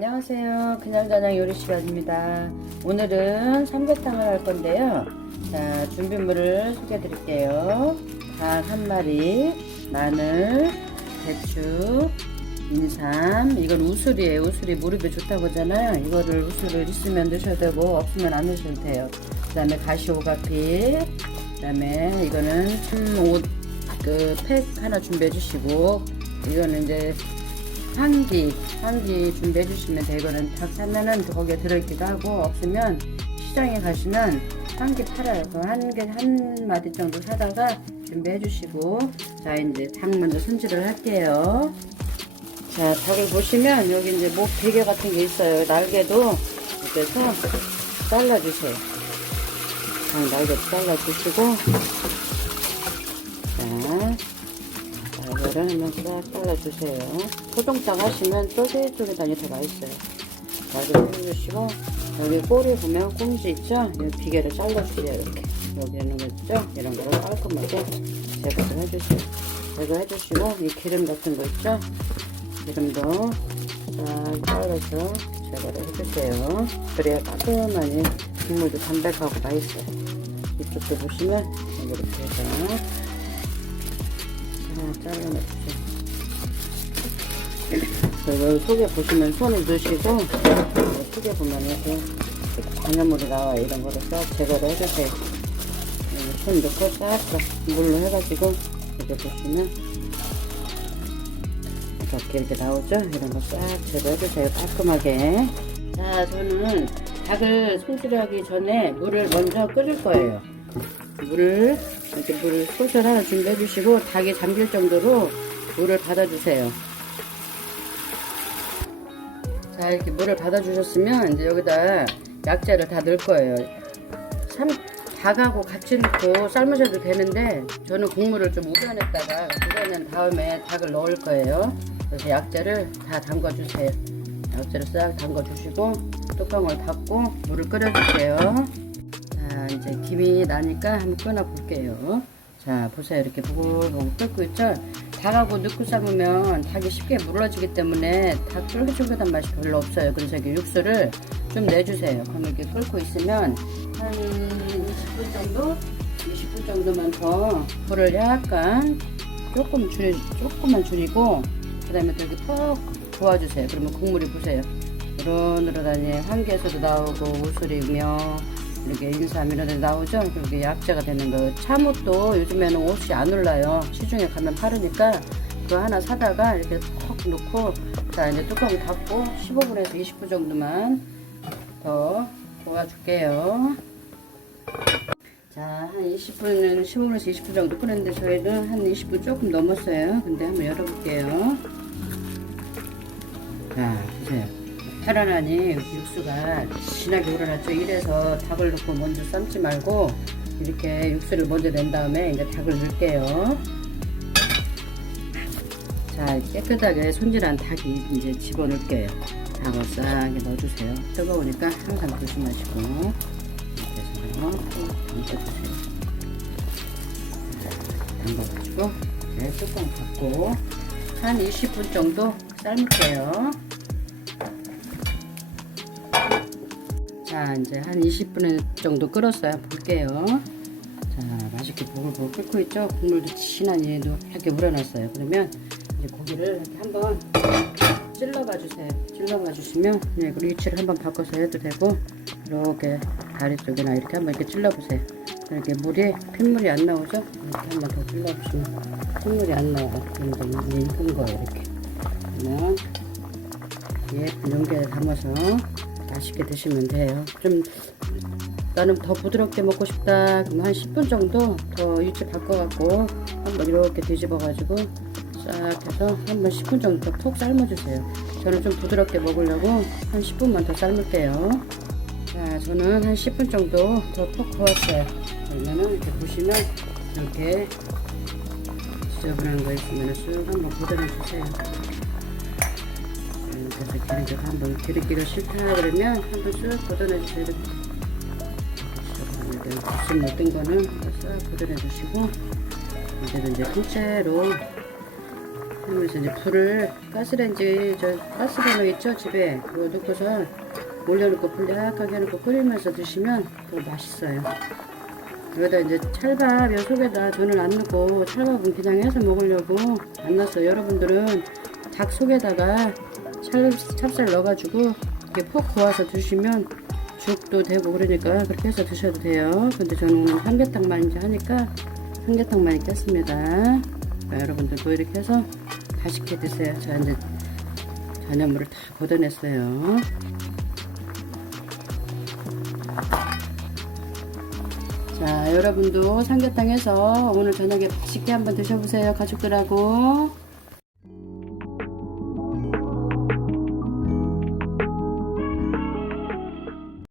안녕하세요. 그냥저냥 요리 시간입니다. 오늘은 삼계탕을 할 건데요. 자, 준비물을 소개해 드릴게요. 닭 한 마리, 마늘, 배추, 인삼, 이건 우술이에요. 우술이 무릎에 좋다고 하잖아요. 이거를 우술을 있으면 넣으셔도 되고, 없으면 안 넣으셔도 돼요. 그 다음에 가시오가피, 그 다음에 이거는 참옷, 그, 팩 하나 준비해 주시고, 이거는 이제 향기, 향기 준비해 주시면. 이거는 닭 사면은 거기에 들어있기도 하고, 없으면 시장에 가시면 향기 팔아요. 그한 개, 한 마디 정도 사다가 준비해 주시고, 자, 이제 닭 먼저 손질을 할게요. 자, 닭을 보시면 여기 이제 목 베개 같은 게 있어요. 날개도 해서 잘라주세요. 닭 날개도 잘라주시고, 자, 한번 싹 잘라주세요. 소중장 하시면 쫄깃쫄깃하니 더 맛있어요. 날개 해주시고, 여기 꼬리 보면 꽁지 있죠? 이 비계를 잘라주세요. 이렇게. 여기 있는 거 있죠? 이런 거를 깔끔하게 제거를 해주세요. 제거해주시고, 이 기름 같은 거 있죠? 기름도 잘 잘라서 제거를 해주세요. 그래야 깔끔하니 국물도 담백하고 맛있어요. 이쪽도 보시면 이렇게 해서 자, 잘라내주세요. 그리고 속에 보시면 손을 넣으시고 속에 보면 이렇게 잔여물이 나와요. 이런 거를 싹 제거를 해주세요. 여기 손 넣고 싹싹 물로 해가지고 이렇게 보시면 이렇게 이렇게 나오죠? 이런 거 싹 제거해주세요. 깔끔하게. 자, 저는 닭을 손질하기 전에 물을 먼저 끓일 거예요. 물을 이렇게 물을 소설 하나 준비해 주시고 닭이 잠길 정도로 물을 받아 주세요. 자 이렇게 물을 받아 주셨으면 이제 여기다 약재를 다 넣을 거예요. 삼, 닭하고 같이 넣고 삶으셔도 되는데 저는 국물을 좀 우려냈다가 우려낸 다음에 닭을 넣을 거예요. 그래서 약재를 다 담궈 주세요. 약재를 싹 담궈 주시고 뚜껑을 닫고 물을 끓여 주세요. 자 이제 김이 나니까 한번 끊어 볼게요. 자 보세요 이렇게 보글보글 끓고 있죠. 닭하고 넣고 삶으면 닭이 쉽게 물러지기 때문에 닭 쫄깃쫄깃한 맛이 별로 없어요. 그래서 이렇게 육수를 좀 내주세요. 그럼 이렇게 끓고 있으면 한 20분 정도, 20분 정도만 더 불을 약간 조금 줄 조금만 줄이고 그 다음에 또 이렇게 푹 도와주세요. 그러면 국물이 보세요. 노릇노릇하니 환기에서도 나오고 우슬이며 이렇게 인삼 이런 데 나오죠? 그렇게 약재가 되는 거. 참옷도 요즘에는 옷이 안 올라요. 시중에 가면 파르니까 그거 하나 사다가 이렇게 콕 넣고 자 이제 뚜껑 닫고 15분에서 20분 정도만 더 도와줄게요. 자, 한 20분, 15분에서 20분 정도 끓였는데 저희는 한 20분 조금 넘었어요. 근데 한번 열어볼게요. 자, 보세요. 편안하니 육수가 진하게 우러났죠. 이래서 닭을 넣고 먼저 삶지 말고 이렇게 육수를 먼저 낸 다음에 이제 닭을 넣을게요. 자, 깨끗하게 손질한 닭이 이제 집어넣을게요. 닭을 싹 넣어주세요. 뜨거우니까 항상 조심하시고 이렇게 해서 꼭 담궈주세요. 담가가지고 이제 뚜껑 닫고 한 20분 정도 삶을게요. 자 이제 한 20분 정도 끓었어요. 볼게요. 자 맛있게 보글보글 끓고 있죠? 국물도 진하니 이렇게 우러났어요. 그러면 이제 고기를 한번 찔러봐 주세요. 찔러봐 주시면 그냥 그 위치를 한번 바꿔서 해도 되고 이렇게 다리 쪽이나 이렇게 한번 이렇게 찔러 보세요. 이렇게 물이 핏물이 안 나오죠? 이렇게 한번 더 찔러 보시면 핏물이 안 나와요 이제 익은 거예요 이렇게. 그러면 예쁜 용기에 담아서 맛있게 드시면 돼요. 좀 나는 더 부드럽게 먹고 싶다. 그럼 한 10분 정도 더 위치 바꿔갖고 한번 이렇게 뒤집어가지고 싹 해서 한번 10분 정도 푹 삶아주세요. 저는 좀 부드럽게 먹으려고 한 10분만 더 삶을게요. 자, 저는 한 10분 정도 더 푹 구웠어요. 그러면은 이렇게 보시면 이렇게 지저분한 거 있으면 쑥 한번 걷어내주세요. 그래서 기름기가 한번 기름기가 싫다 그러면 한번 쑥 걷어내주세요. 이렇게 무슨 못된 거는 싹 걷어내주시고 이제는 이제 통째로 그러면서 이제 불을 가스레인지 저 가스버너 있죠 집에 그거 넣고서 올려놓고 불 약하게 해놓고 끓이면서 드시면 더 맛있어요. 여기다 이제 찰밥 요 속에다 전을 안 넣고 찰밥은 그냥 해서 먹으려고 안 넣었어요. 여러분들은 닭 속에다가 찰, 찹쌀 넣어가지고 이렇게 푹 고아서 드시면 죽도 되고 그러니까 그렇게 해서 드셔도 돼요. 근데 저는 삼계탕만 이제 하니까 삼계탕만 이렇게 했습니다. 그러니까 여러분들도 이렇게 해서 맛있게 드세요. 저 이제 잔여물을 다 걷어냈어요. 자, 여러분도 삼계탕 해서 오늘 저녁에 맛있게 한번 드셔보세요. 가족들하고.